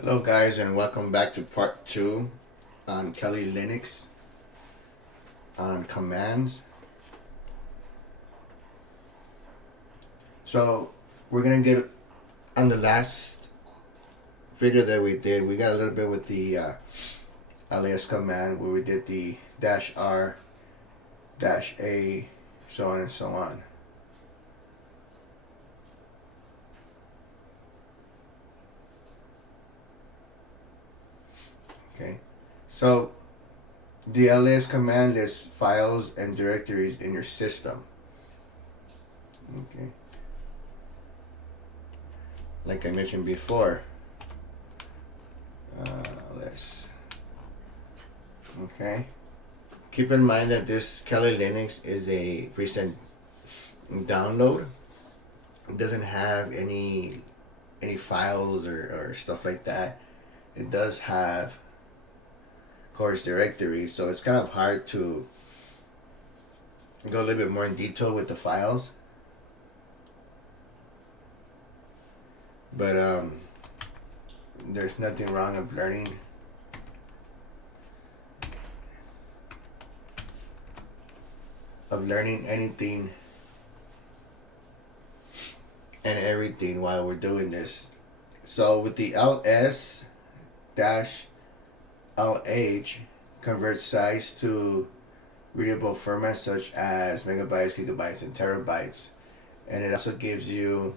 Hello guys, and welcome back to part 2 on Kali Linux on commands. So we're gonna get on the last video that we did. We got a little bit with the alias command where we did the -R, -A, so on and so on. Okay, so the alias command lists files and directories in your system. Okay, like I mentioned before. Let's Okay. Keep in mind that this Kali Linux is a recent download. It doesn't have any files or stuff like that. It does have course directory, so it's kind of hard to go a little bit more in detail with the files. But there's nothing wrong of learning anything and everything while we're doing this. So with the ls dash LH converts size to readable formats such as megabytes, gigabytes, and terabytes, and it also gives you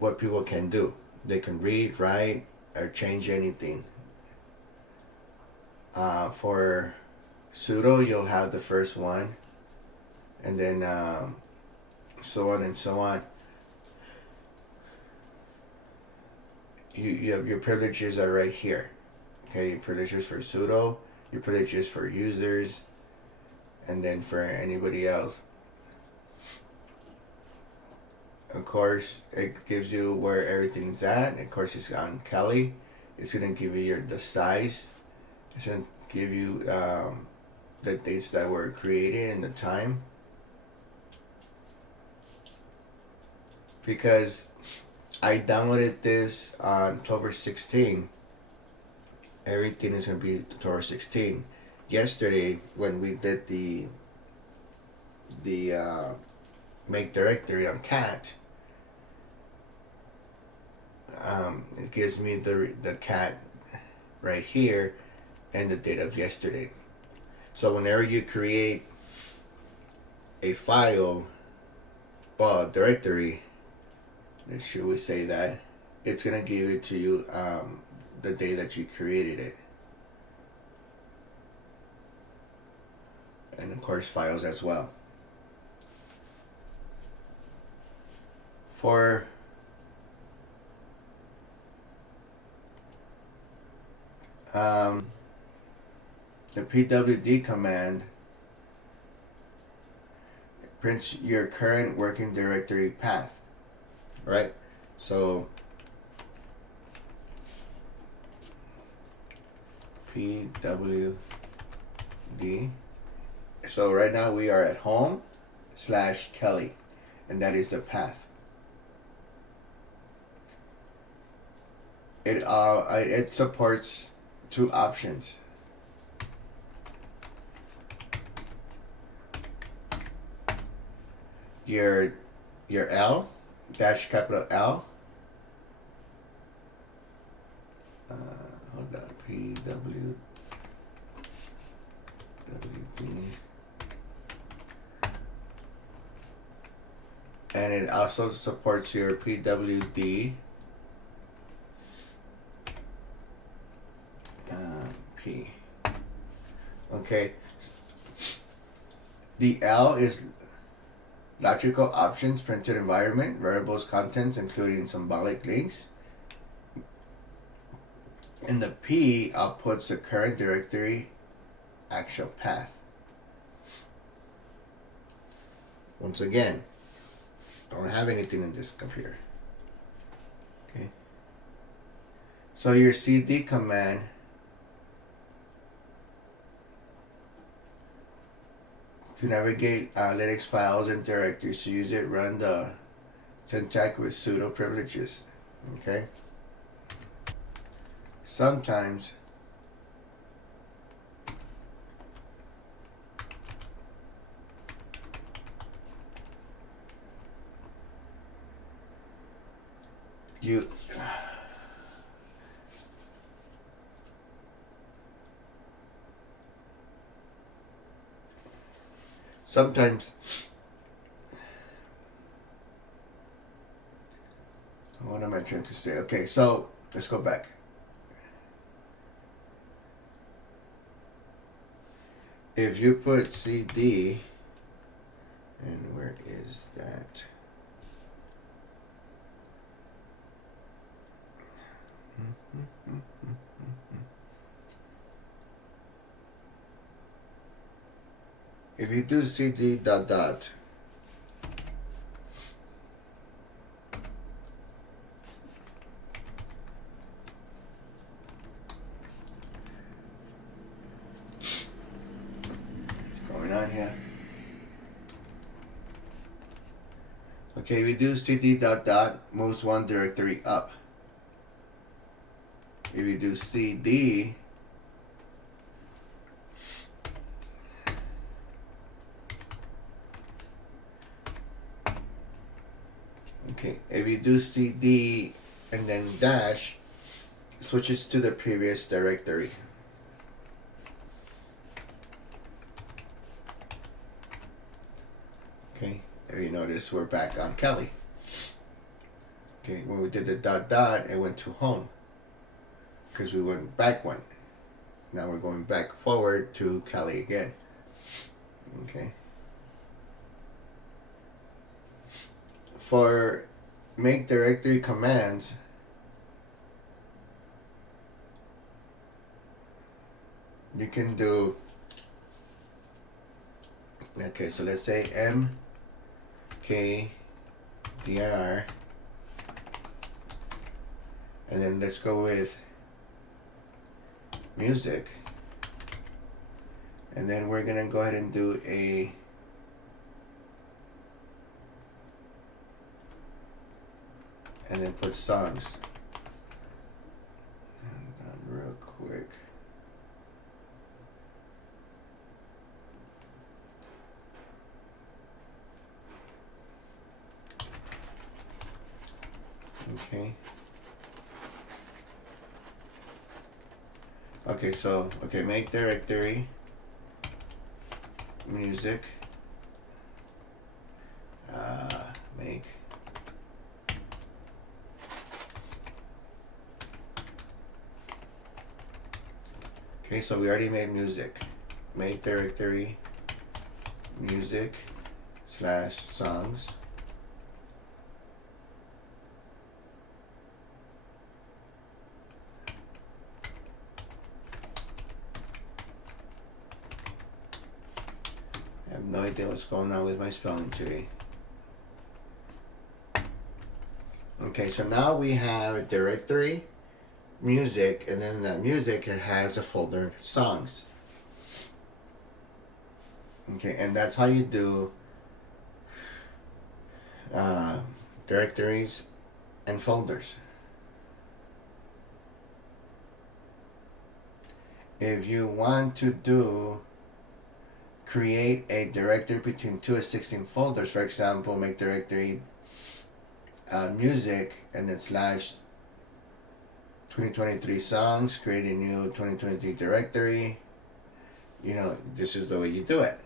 what people can do. They can read, write, or change anything. For sudo, you'll have the first one, and then so on and so on. You have your privileges are right here. Okay, your privileges for sudo, your privileges for users, and then for anybody else. Of course, it gives you where everything's at. Of course, it's on Kali. It's gonna give you the size. It's gonna give you the dates that were created and the time. Because I downloaded this on October 16. Everything is gonna be October 16. Yesterday, when we did the make directory on cat, it gives me the cat right here and the date of yesterday. So whenever you create a file, well, a directory, should we say that, it's gonna give it to you the day that you created it, and of course files as well. For the pwd command prints your current working directory path, right? So pwd, so right now we are at home/Kali, and that is the path. It supports two options. Your L dash capital L. Hold on, pwd. And it also supports your pwd p. Okay. The L is logical options, printed environment, variables, contents, including symbolic links. And the P outputs the current directory actual path. Once again, I don't have anything in this computer. Okay. So your cd command To navigate Linux files and directories, to use it, run the syntax with sudo privileges. Okay. Sometimes you sometimes what am I trying to say? Okay, so let's go back. If you put CD, and where is that? If you do CD dot dot, what's going on here? Okay, we do CD dot dot moves one directory up. If you do CD, okay, if you do CD and then dash, switches to the previous directory. Okay, if you notice, we're back on Kali. Okay, when we did the dot dot, it went to home because we went back one. Now we're going back forward to Kali again. Okay. For make directory commands, you can do, okay, so let's say mkdir, and then let's go with music, and then we're gonna go ahead and do a and then put songs. And real quick. Okay. Okay, so make directory music make okay, so we already made music. Make directory music / songs. I have no idea what's going on with my spelling today. Okay, so now we have a directory music, and then that music, it has a folder songs. Okay, and that's how you do directories and folders. If you want to create a directory between two existing folders, for example, make directory music and then / 2023 songs, create a new 2023 directory. You know, this is the way you do it.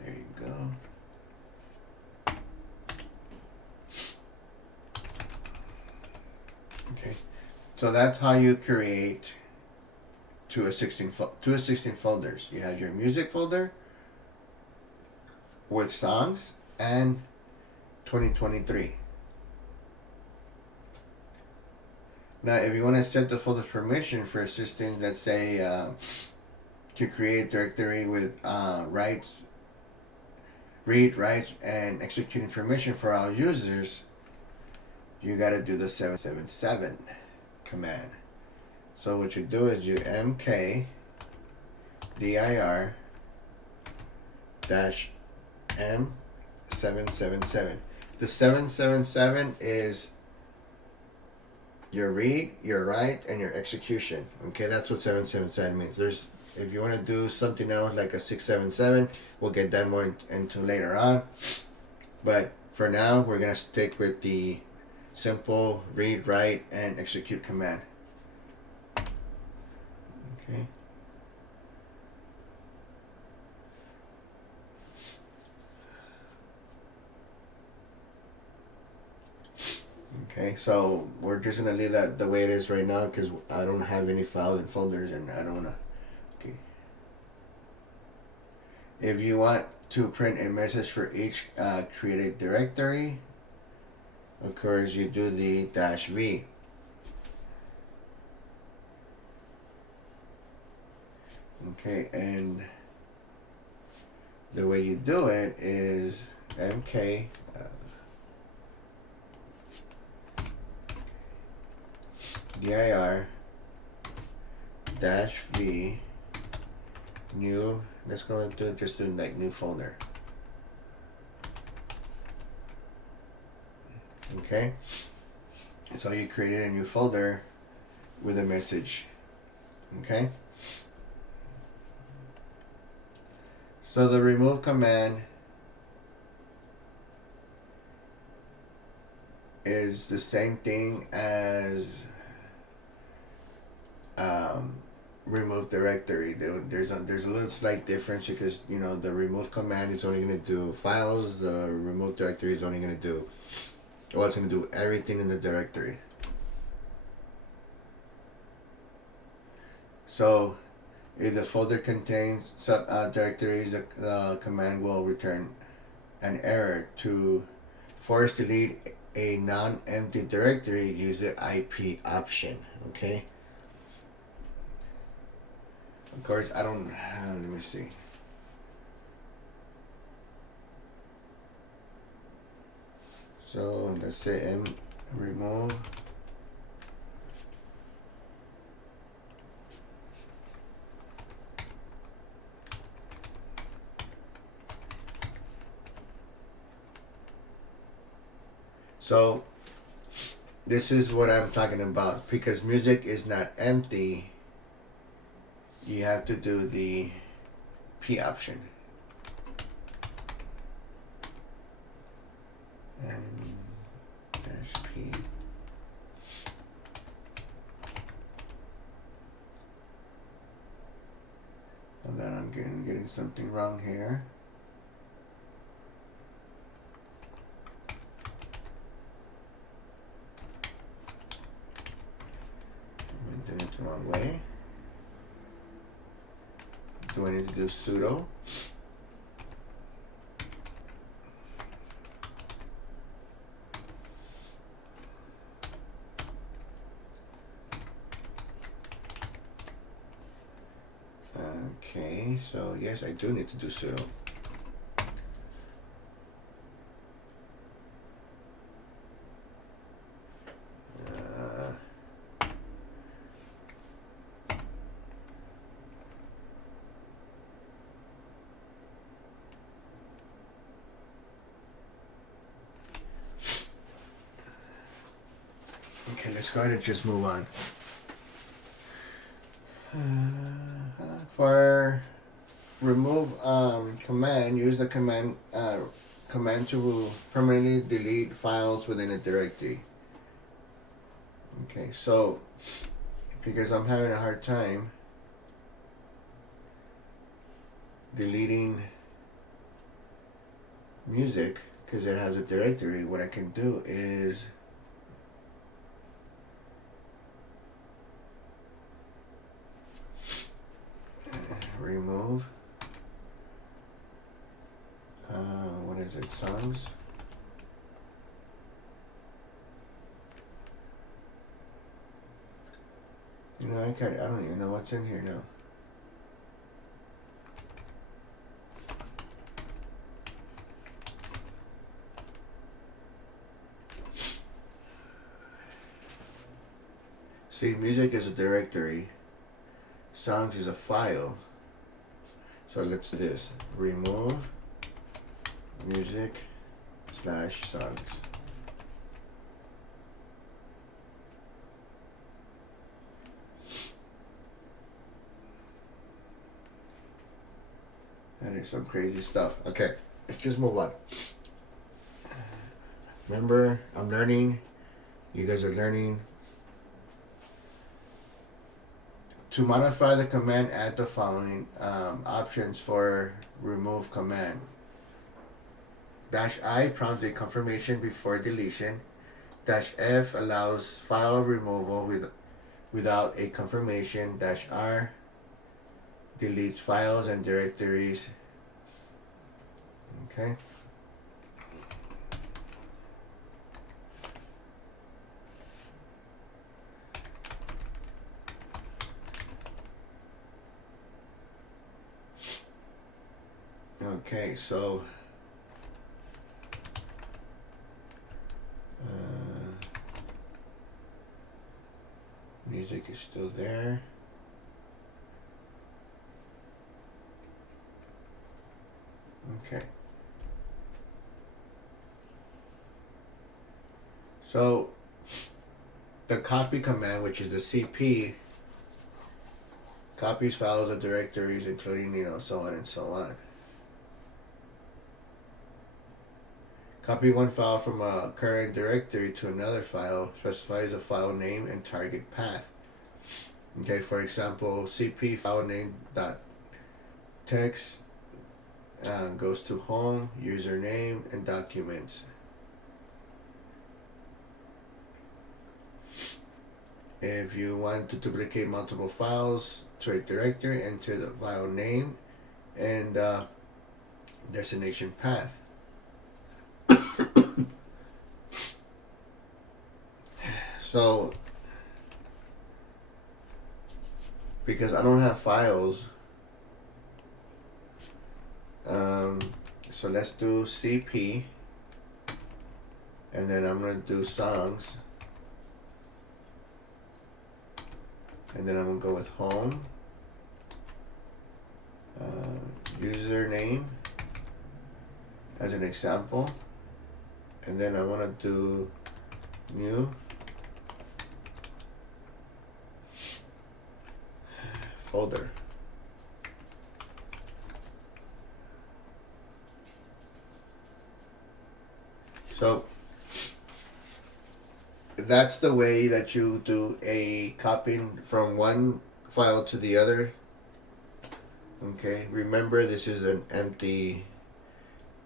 There you go. Okay, so that's how you create two existing folders. You have your music folder with songs and 2023. Now, if you want to set the folder's permission for assistance, let's say to create directory with writes, read, writes, and executing permission for all users, you got to do the 777 command. So what you do is you mkdir dash M777. The 777 is your read, your write, and your execution. Okay, that's what 777 means. If you want to do something else like a 677, we'll get that more into later on. But for now, we're gonna stick with the simple read, write, and execute command. Okay. Okay, so we're just gonna leave that the way it is right now because I don't have any files and folders, and I don't wanna. Okay. If you want to print a message for each created directory, of course you do the -v. Okay, and the way you do it is mk dir -v new. Let's go into just do like new folder. Okay, so you created a new folder with a message. Okay, so the remove command is the same thing as remove directory. There's a little slight difference because the remove command is only going to do files. The remove directory is only going to do, well, it's going to do everything in the directory. So if the folder contains subdirectories, the command will return an error. To force delete a non-empty directory, use the IP option. Okay. Of course, I don't have, let me see. So let's say remove So this is what I'm talking about. Because music is not empty, you have to do the P option. And -P. And then I'm getting something wrong here. I'm doing it the wrong way. Do I need to do sudo? Okay, so yes, I do need to do sudo. Okay, let's go ahead and just move on. For remove command, use the command to permanently delete files within a directory. Okay, so because I'm having a hard time deleting music because it has a directory, what I can do is remove what is it, songs, You know, I don't even know what's in here now. See, music is a directory. Songs is a file. So let's do this. Remove music / songs. That is some crazy stuff. Okay, let's just move on. Remember, I'm learning. You guys are learning. To modify the command, add the following options for remove command. -I prompts a confirmation before deletion. -F allows file removal without a confirmation. -R deletes files and directories. Okay. Okay, so music is still there. Okay. So the copy command, which is the CP, copies files of directories, including, so on and so on. Copy one file from a current directory to another file, specifies a file name and target path. Okay, for example, CP file name dot text goes to home, username, and documents. If you want to duplicate multiple files to a directory, enter the file name and destination path. So, because I don't have files, so let's do CP, and then I'm going to do songs, and then I'm going to go with home, username as an example, and then I want to do new folder. So that's the way that you do a copying from one file to the other. Okay, remember this is an empty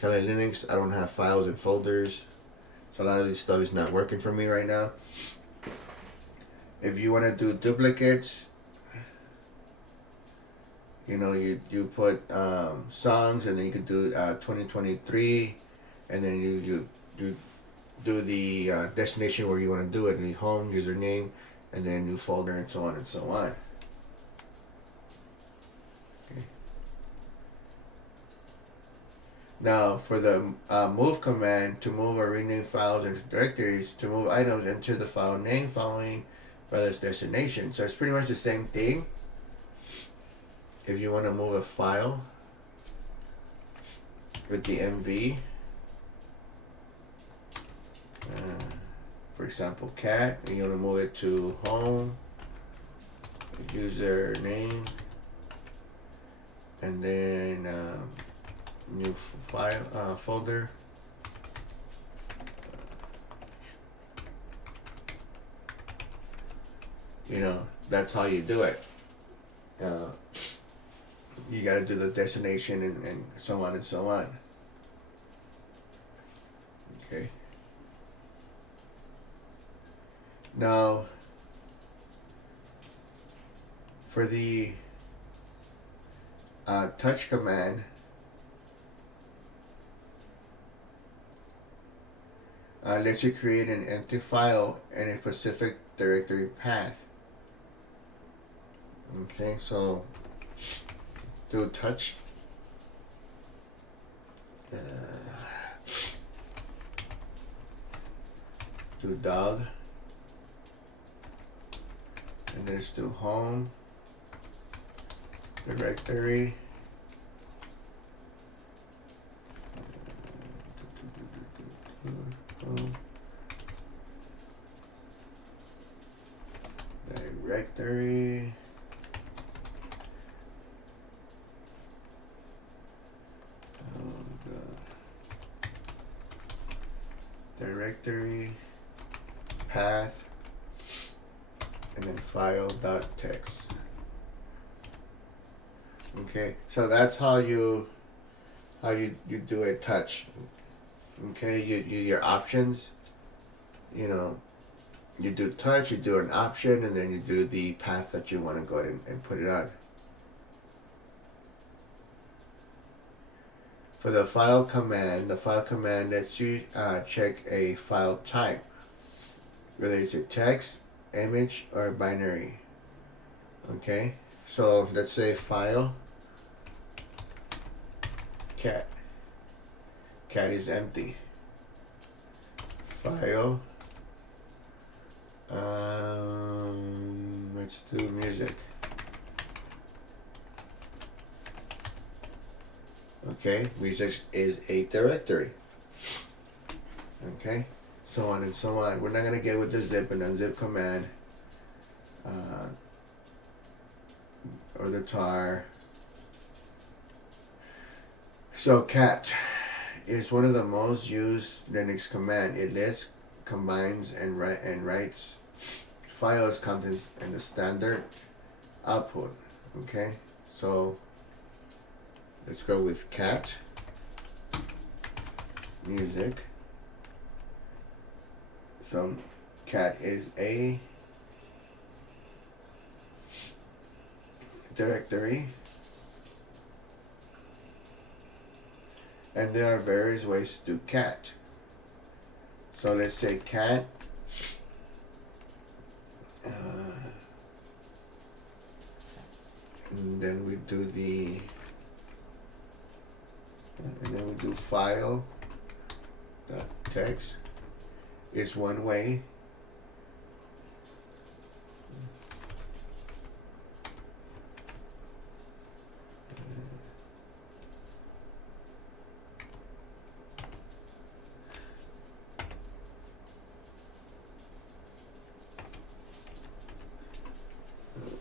Kali Linux. I don't have files and folders, so a lot of this stuff is not working for me right now. If you want to do duplicates, you put songs, and then you could do 2023, and then you do the destination where you want to do it, the home, username, and then new folder, and so on and so on. Okay. Now for the move command, to move or rename files into directories, to move items, enter the file name following by this destination. So it's pretty much the same thing. If you want to move a file with the MV, for example, cat, and you want to move it to home, username, and then new file folder. That's how you do it. You got to do the destination and so on and so on. Okay. Now, for the touch command, lets you create an empty file and a specific directory path. Okay, so do touch. Do dog. And then let's do home. Directory. Directory. Directory. Path. And then file.txt. Okay, so that's how you do a touch. Okay, you your options. You know, you do touch, you do an option, and then you do the path that you want to go ahead and put it on. For the file command lets you check a file type, whether it's a text, image, or binary. Okay, so let's say file cat. Cat is empty. File. Let's do music. Okay, music is a directory. Okay, so on and so on. We're not gonna get with the zip and unzip command, or the tar. So cat is one of the most used Linux command. It lists, combines, and writes files contents in the standard output. Okay, so let's go with cat music. So cat is a directory, and there are various ways to do cat. So let's say cat and then we do file text is one way.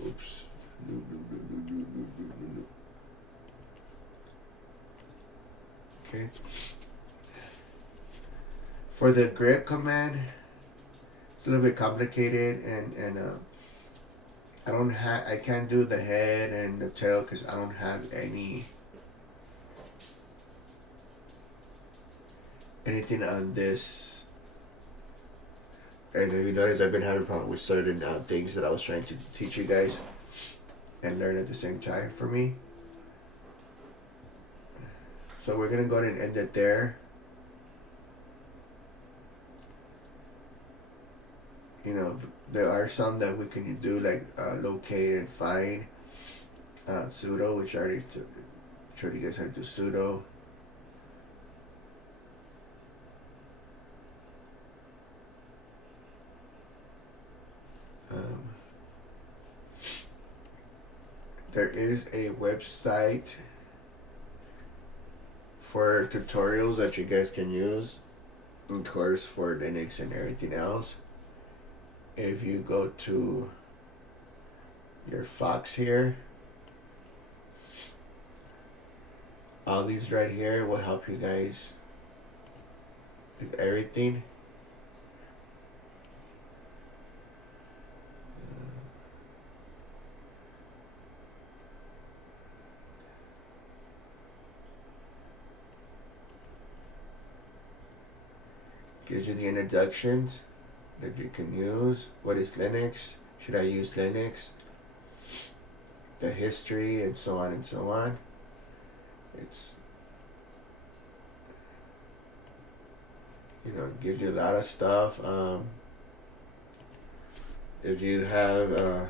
Oops. Okay. For the grep command, it's a little bit complicated, and I can't do the head and the tail because I don't have anything on this. And if you notice, I've been having problems with certain things that I was trying to teach you guys and learn at the same time for me. So we're gonna go ahead and end it there. You know, there are some that we can do, like locate and find, sudo, which I already showed you guys how to do sudo. There is a website for tutorials that you guys can use, of course, for Linux and everything else. If you go to your Fox here, all these right here will help you guys with everything. Gives you the introductions that you can use. What is Linux? Should I use Linux? The history, and so on and so on. It's, it gives you a lot of stuff. If you have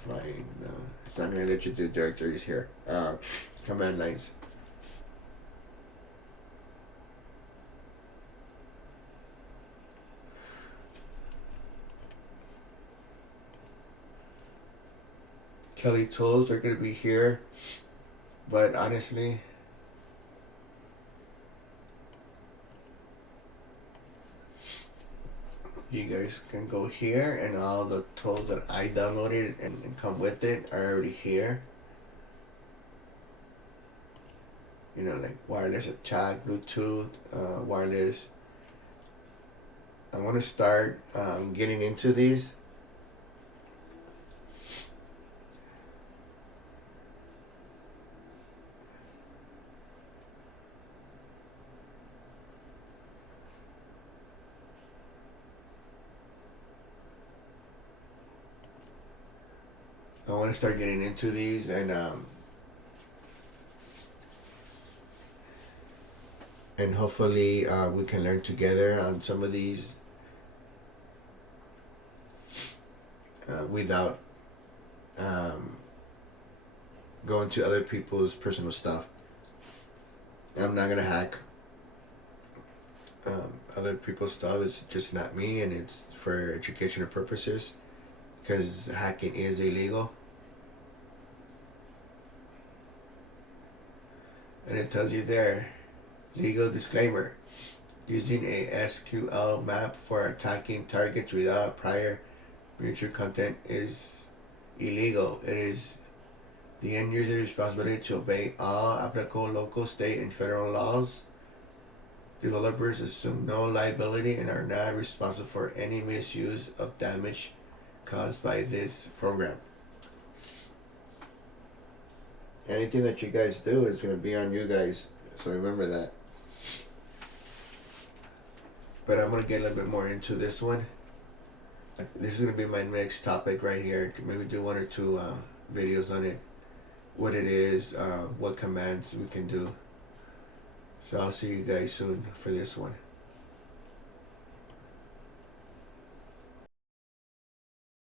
fine. No, it's not gonna let you do directories here. Command lines. Kelly tools are gonna be here, but honestly, you guys can go here, and all the tools that I downloaded and come with it are already here. You know, like wireless chat, Bluetooth, wireless. I want to start getting into these. I want to start getting into these, and hopefully we can learn together on some of these without going to other people's personal stuff. I'm not gonna hack other people's stuff. It's just not me, and it's for educational purposes, because hacking is illegal. And it tells you there, legal disclaimer: using a SQL map for attacking targets without prior mutual content is illegal. It is the end user's responsibility to obey all applicable local, state, and federal laws. Developers assume no liability and are not responsible for any misuse of damage caused by this program. Anything that you guys do is going to be on you guys, so remember that. But I'm going to get a little bit more into this one. This is going to be my next topic right here. Maybe do one or two videos on it. What it is, what commands we can do. So I'll see you guys soon for this one.